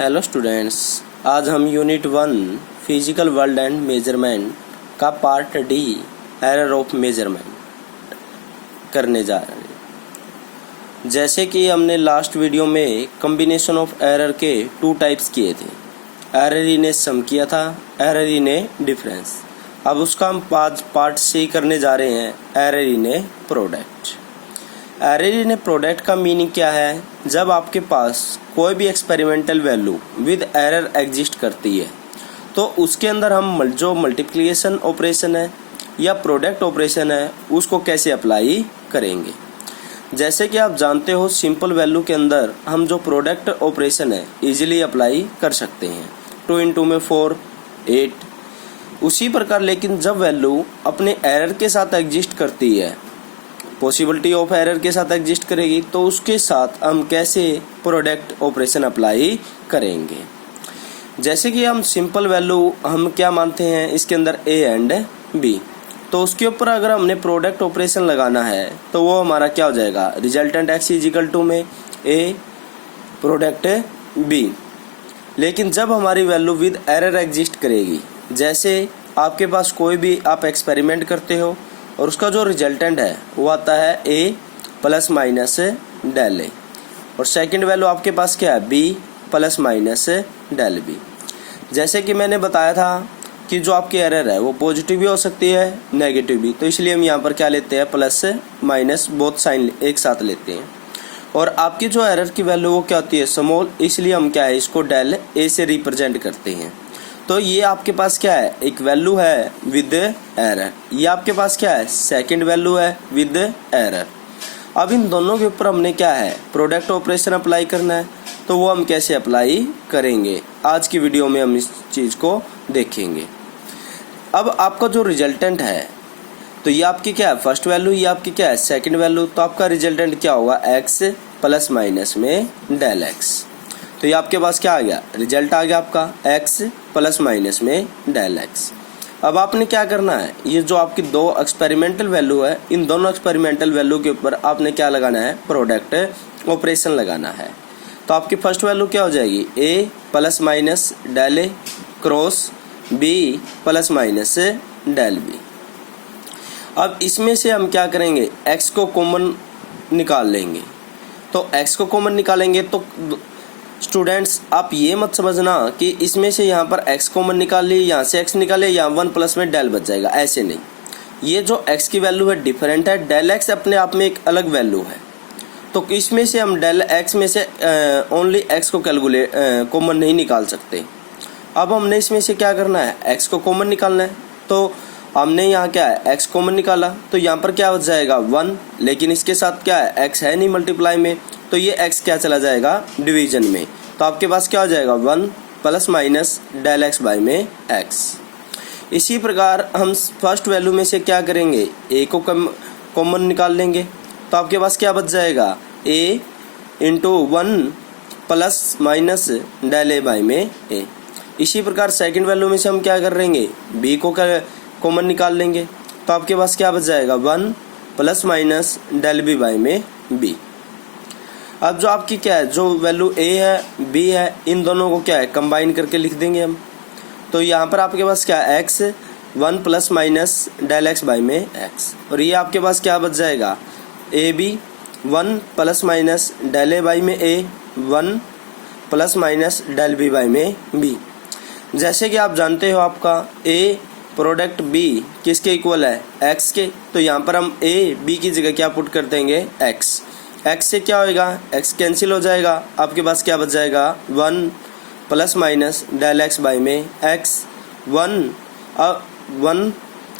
Hello students, आज हम unit 1 physical world and measurement का part D error of measurement करने जा रहे हैं। जैसे कि हमने लास्ट वीडियो में कम्बिनेशन ऑफ एरर के 2 टाइप्स किए थे। एरर इन सम किया था, एरर इन डिफरेंस। अब उसका हम पार्ट सी करने जा रहे हैं, error in product. Error in product का मीनिंग क्या है? जब आपके पास कोई भी experimental value with error exist करती है तो उसके अंदर हम जो मल्टीप्लिकेशन ऑपरेशन है या प्रोडक्ट ऑपरेशन है उसको कैसे अप्लाई करेंगे। जैसे कि आप जानते हो, सिंपल वैल्यू के अंदर हम जो प्रोडक्ट ऑपरेशन है इजीली अप्लाई कर सकते हैं। 2 × 2 में 4, 8। उसी प्रकार लेकिन जब वैल्यू अपने एरर के साथ एग्जिस्ट करती है, पॉसिबिलिटी ऑफ एरर के साथ एग्जिस्ट करेगी, तो उसके साथ हम कैसे प्रोडक्ट ऑपरेशन अप्लाई करेंगे। जैसे कि हम सिंपल वैल्यू हम क्या मानते हैं, इसके अंदर ए एंड बी, तो उसके ऊपर अगर हमने प्रोडक्ट ऑपरेशन लगाना है तो वो हमारा क्या हो जाएगा, resultant x is equal to में ए प्रोडक्ट बी। लेकिन जब हमारी वैल्यू विद एरर एग्जिस्ट करेगी, जैसे आपके पास कोई भी आप एक्सपेरिमेंट करते हो और उसका जो रिजल्टेंट है वो आता है a plus minus del a, और सेकंड वैल्यू आपके पास क्या है, b plus minus del b. जैसे कि मैंने बताया था कि जो आपकी एरर है वो पॉजिटिव भी हो सकती है, नेगेटिव भी, तो इसलिए हम यहाँ पर क्या लेते हैं, प्लस माइनस बोथ साइन एक साथ लेते हैं। और आपकी जो एरर की वैल्यू वो क्या होती है, स्मॉल, इसलिए हम क्या है इसको डेल ए से रिप्रेजेंट करते हैं। तो ये आपके पास क्या है, एक वैल्यू है विद एरर, ये आपके पास क्या है, सेकंड वैल्यू है विद एरर। अब इन दोनों के ऊपर हमने क्या है, प्रोडक्ट ऑपरेशन अप्लाई करना है, तो वो हम कैसे अप्लाई करेंगे, आज की वीडियो में हम इस चीज़ को देखेंगे। अब आपका जो रिजल्टेंट है, तो ये आपकी क्या है, फर्स्ट वैल्यू, ये आपकी क्या है, सेकंड वैल्यू, तो आपका रिजल्टेंट क्या होगा, एक्स प्लस माइनस में डेल एक्स। तो ये आपके पास क्या आ गया, रिजल्ट आ गया आपका x प्लस माइनस में डेल x। अब आपने क्या करना है, ये जो आपकी 2 एक्सपेरिमेंटल वैल्यू है, इन दोनों एक्सपेरिमेंटल वैल्यू के ऊपर आपने क्या लगाना है, प्रोडक्ट ऑपरेशन लगाना है। तो आपकी फर्स्ट वैल्यू क्या हो जाएगी, a plus minus del a cross b plus minus del b. अब इसमें से हम क्या करेंगे, x को कॉमन निकाल लेंगे। तो x को कॉमन निकालेंगे तो स्टूडेंट्स आप ये मत समझना कि इसमें से यहाँ पर x कॉमन निकाल लिए, यहाँ से x निकाले, यहाँ 1 प्लस में डेल बच जाएगा, ऐसे नहीं। ये जो x की वैल्यू है डिफरेंट है, डेल x अपने आप में एक अलग वैल्यू है, तो इसमें से हम डेल x में से ओनली x को कैलकुलेट कॉमन नहीं निकाल सकते। अब हमने इसमें से क्या करना है, x को कॉमन निकालना है। तो हमने यहाँ क्या है, x कॉमन निकाला, तो यहाँ पर क्या बच जाएगा 1, लेकिन इसके साथ क्या है, x है नहीं मल्टीप्लाई में, तो ये x क्या चला जाएगा डिवीजन में, तो आपके पास क्या हो जाएगा 1 plus minus del x by में x। इसी प्रकार हम फर्स्ट वैल्यू में से क्या करेंगे, a को कॉमन निकाल लेंगे, तो आपके पास क्या बच जाएगा, a into 1 plus minus del A by में a। इसी प्रकार सेकंड वैल्यू में से हम क्या कर लेंगे, b को कॉमन निकाल लेंगे, तो आपके पास क्या बच जाएगा 1 plus minus del B by में b। अब जो आपकी क्या है, जो वैल्यू a है b है, इन दोनों को क्या है कंबाइन करके लिख देंगे हम। तो यहाँ पर आपके पास क्या है, x 1 plus minus del x by में x, और ये आपके पास क्या बच जाएगा, A B 1 plus minus del A by में a 1 plus minus del B by में b। जैसे कि आप जानते हो आपका a प्रोडक्ट b किसके इक्वल है, x के, तो यहाँ पर हम a b की जगह क्या पुट कर देंगे, x से क्या होएगा, x कैंसिल हो जाएगा, आपके पास क्या बच जाएगा 1 plus minus del x by में x 1।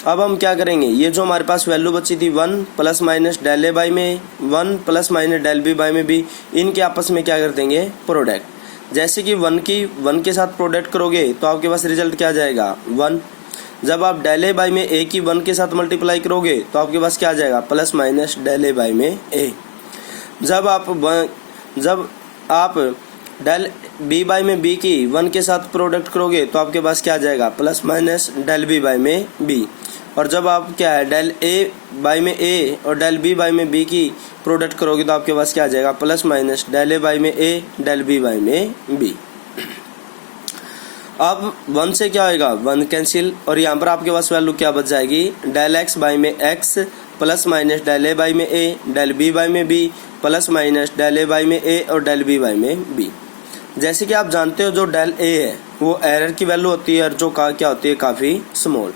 अब हम क्या करेंगे, ये जो हमारे पास वैल्यू बची थी 1 plus minus del A by में 1 plus minus del B by में b, इनके आपस में क्या कर देंगे, प्रोडक्ट। जैसे कि 1 के साथ प्रोडक्ट करोगे तो आपके पास रिजल्ट क्या आ जाएगा 1। जब आप डेल ए बाई में a की 1 के साथ मल्टीप्लाई करोगे तो आपके पास क्या आ जाएगा, plus minus del A by में a। जब आप डेल बी बाई में बी की 1 के साथ प्रोडक्ट करोगे तो आपके पास क्या आ जाएगा, plus minus del B by में बी। और जब आप क्या है, डेल ए बाई में ए और डेल बी बाई में बी की प्रोडक्ट करोगे तो आपके पास क्या आ जाएगा, plus minus del A by में ए डेल बी बाई में बी। अब 1 से क्या होएगा, 1 कैंसिल, और यहाँ पर आपके पास वैल्यू क्या बच जाएगी, डेल एक्स बाई में x plus minus del A by में ए, डेल बी बाई में b plus minus del A by में ए और डेल बी बाई में बी। जैसे कि आप जानते हो जो डेल ए है वो एरर की वैल्यू होती है और जो क्या होती है काफ़ी स्मॉल।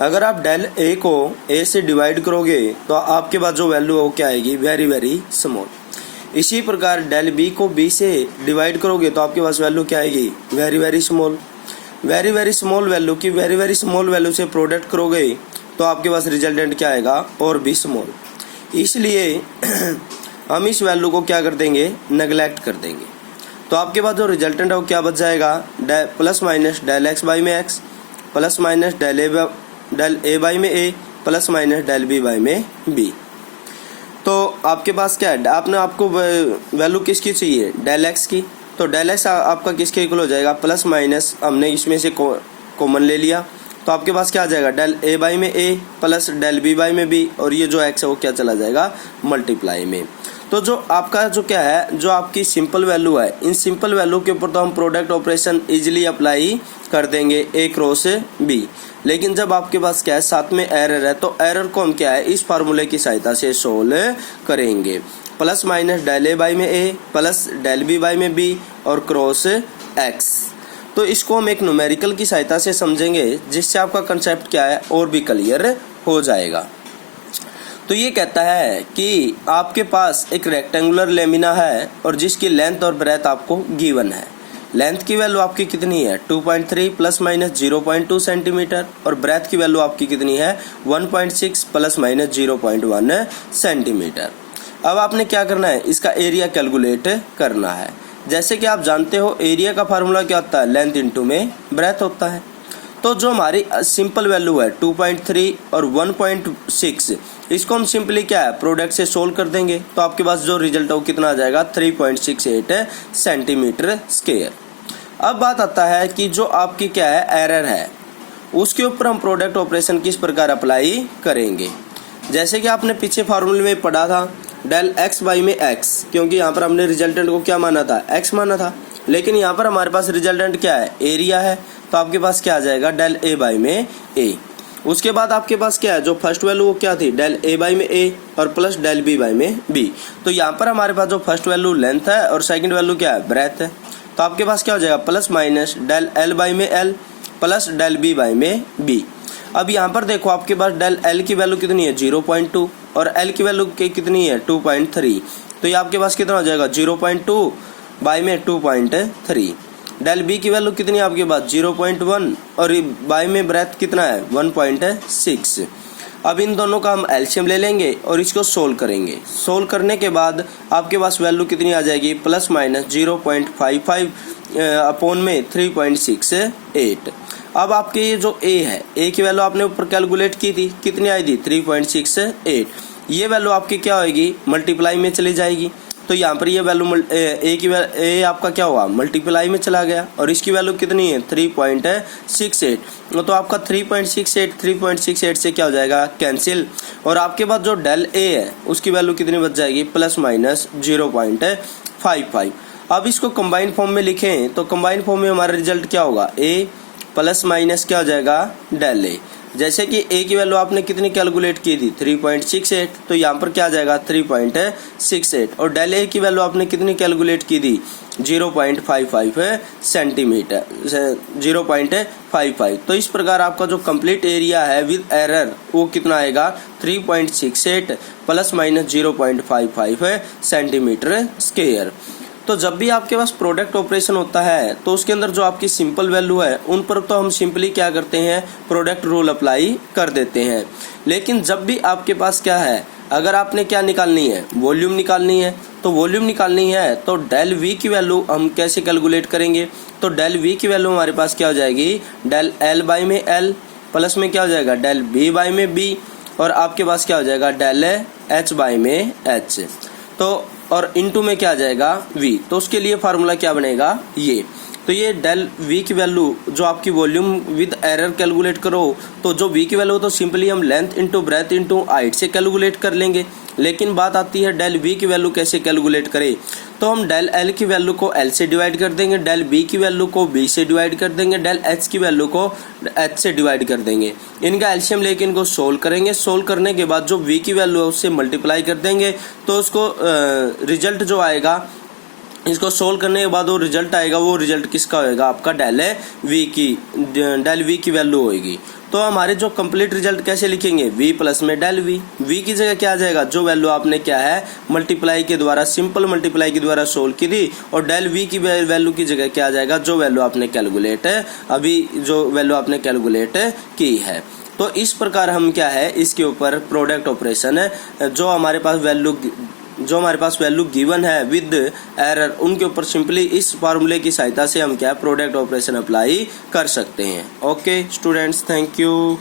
अगर आप डेल ए को ए से डिवाइड करोगे तो आपके पास जो वैल्यू है वो क्या आएगी, वेरी वेरी स्मॉल। इसी प्रकार डेल बी को बी से डिवाइड करोगे तो आपके पास वैल्यू क्या आएगी, very very small. Very very small value की वेरी वेरी स्मॉल वैल्यू से प्रोडक्ट करोगे तो आपके पास रिजल्टेंट क्या आएगा, और भी स्मॉल। इसलिए हम इस वैल्यू को क्या कर देंगे, नेगलेक्ट कर देंगे। तो आपके पास जो रिजल्टेंट है वो क्या बच जाएगा, plus minus del x by में x plus minus del A by में ए plus minus del B by में बी। तो आपके पास क्या है, आपको वैल्यू किसकी चाहिए, डेल एक्स की। तो डेल एक्स आपका किसके इक्वल हो जाएगा, प्लस माइनस हमने इसमें से कॉमन ले लिया तो आपके पास क्या आ जाएगा, डेल ए बाई में ए प्लस डेल बी बाई में बी, और ये जो एक्स है वो क्या चला जाएगा, मल्टीप्लाई में। तो जो आपका जो क्या है, जो आपकी सिंपल वैल्यू है, इन सिंपल वैल्यू के ऊपर तो हम प्रोडक्ट ऑपरेशन इजीली अप्लाई कर देंगे ए क्रॉस बी। लेकिन जब आपके पास क्या है, साथ में एरर है, तो एरर को हम क्या है, इस फार्मूले की सहायता से सोल्व करेंगे। Plus minus del A by में ए प्लस डेल बी बाई में बी और क्रॉस एक्स। तो इसको हम एक न्यूमेरिकल की सहायता से समझेंगे जिससे आपका कंसेप्ट क्या है और भी क्लियर हो जाएगा। तो ये कहता है कि आपके पास एक रेक्टेंगुलर लेमिना है और जिसकी लेंथ और ब्रेथ आपको गिवन है। लेंथ की वैल्यू आपकी कितनी है, 2.3 प्लस माइनस 0.2 सेंटीमीटर, और ब्रेथ की वैल्यू आपकी कितनी है, 1.6 प्लस माइनस 0.1 सेंटीमीटर। अब आपने क्या करना है, इसका एरिया कैलकुलेट करना है। जैसे कि आप जानते हो एरिया का फार्मूला क्या होता है, लेंथ इंटू में ब्रेथ होता है। तो जो हमारी सिंपल वैल्यू है 2.3 और 1.6, इसको हम सिंपली क्या है, प्रोडक्ट से सोल्व कर देंगे तो आपके पास जो रिजल्ट है वो कितना आ जाएगा, 3.68 सेंटीमीटर स्क्वायर। अब बात आता है कि जो आपकी क्या है एरर है, उसके ऊपर हम प्रोडक्ट ऑपरेशन किस प्रकार अप्लाई करेंगे। जैसे कि आपने पीछे फार्मूले में पढ़ा था, डेल एक्स बाई में एक्स, क्योंकि यहाँ पर हमने रिजल्टेंट को क्या माना था, एक्स माना था, लेकिन यहाँ पर हमारे पास रिजल्टेंट क्या है, एरिया है, तो आपके पास क्या आ जाएगा, डेल ए बाई में ए। उसके बाद आपके पास क्या है, जो फर्स्ट वैल्यू वो क्या थी, डेल ए बाई में ए और प्लस डेल बी बाई में बी। तो यहाँ पर हमारे पास जो फर्स्ट वैल्यू लेंथ है और सेकंड वैल्यू क्या है, ब्रेथ है। तो आपके पास क्या हो जाएगा, plus minus del L by में L plus del B by में बी। अब यहाँ पर देखो आपके पास डेल एल की वैल्यू कितनी है, 0.2, और एल की वैल्यू कितनी है, 2.3। तो ये आपके पास कितना हो जाएगा, 0.2 बाई में 2.3। डेल बी की वैल्यू कितनी है आपके पास, 0.1, और बाई में ब्रेथ कितना है, 1.6। अब इन दोनों का हम एलसीएम ले लेंगे और इसको सोल्व करेंगे। सोल्व करने के बाद आपके पास वैल्यू कितनी आ जाएगी, प्लस माइनस 0.55 अपॉन में 3.68। अब आपके ये जो ए है, ए की वैल्यू आपने ऊपर कैलकुलेट की थी, कितनी आई थी, 3.68। ये वैल्यू आपकी क्या होगी, मल्टीप्लाई में चली जाएगी। तो यहाँ पर ये वैल्यू ए आपका क्या हुआ, मल्टीप्लाई में चला गया, और इसकी वैल्यू कितनी है, 3.68। तो आपका 3.68 से क्या हो जाएगा, कैंसिल, और आपके पास जो डेल ए है उसकी वैल्यू कितनी बच जाएगी, प्लस माइनस 0.55। अब इसको कंबाइन फॉर्म में लिखें तो कंबाइन फॉर्म में हमारा रिजल्ट क्या होगा, ए प्लस माइनस क्या हो जाएगा, डेल ए। जैसे कि ए की वैल्यू आपने कितनी कैलकुलेट की थी, 3.68, तो यहाँ पर क्या आ जाएगा, 3.68, और डेल ए की वैल्यू आपने कितनी कैलकुलेट की थी, 0.55 सेंटीमीटर, 0.55। तो इस प्रकार आपका जो कंप्लीट एरिया है विद एरर वो कितना आएगा, 3.68 प्लस माइनस 0.55 सेंटीमीटर स्क्वायर। तो जब भी आपके पास प्रोडक्ट ऑपरेशन होता है तो उसके अंदर जो आपकी सिंपल वैल्यू है उन पर तो हम सिंपली क्या करते हैं, प्रोडक्ट रूल अप्लाई कर देते हैं। लेकिन जब भी आपके पास क्या है, अगर आपने क्या निकालनी है, वॉल्यूम निकालनी है, तो वॉल्यूम निकालनी है तो डेल वी की वैल्यू हम कैसे कैलकुलेट करेंगे। तो डेल वी की वैल्यू हमारे पास क्या हो जाएगी, डेल एल बाई में एल प्लस में क्या हो जाएगा, डेल बी बाई में बी, और आपके पास क्या हो जाएगा, डेल एच बाई में एच। तो और इनटू में क्या आ जाएगा, v। तो उसके लिए फार्मूला क्या बनेगा, ये। तो ये डेल v की वैल्यू जो आपकी वॉल्यूम विद एरर कैलकुलेट करो, तो जो v की वैल्यू तो सिंपली हम length into breadth into height से कैलकुलेट कर लेंगे। लेकिन बात आती है डेल v की वैल्यू कैसे कैलकुलेट करें। तो हम डेल एल की वैल्यू को एल से डिवाइड कर देंगे, डेल बी की वैल्यू को बी से डिवाइड कर देंगे, डेल एच की वैल्यू को एच से डिवाइड कर देंगे। इनका एलसीएम लेके इनको सोल्व करेंगे। सोल्व करने के बाद जो वी की वैल्यू है उससे मल्टीप्लाई कर देंगे, तो उसको रिजल्ट जो आएगा, इसको सोल्व करने के बाद वो रिजल्ट आएगा, वो रिजल्ट किसका होएगा, आपका डेल वी की वैल्यू होएगी। तो हमारे जो कंप्लीट रिजल्ट कैसे लिखेंगे, v प्लस में डेल वी की जगह क्या आ जाएगा, जो वैल्यू आपने क्या है मल्टीप्लाई के द्वारा, सिंपल मल्टीप्लाई के द्वारा सोल्व की थी, और डेल वी की वैल्यू की जगह क्या आ जाएगा, जो वैल्यू आपने कैलकुलेट की है। तो इस प्रकार हम क्या है, इसके ऊपर प्रोडक्ट ऑपरेशन है, जो हमारे पास वैल्यू गिवन है विद एरर, उनके ऊपर सिंपली इस फार्मूले की सहायता से हम क्या प्रोडक्ट ऑपरेशन अप्लाई कर सकते हैं। Okay students, thank you.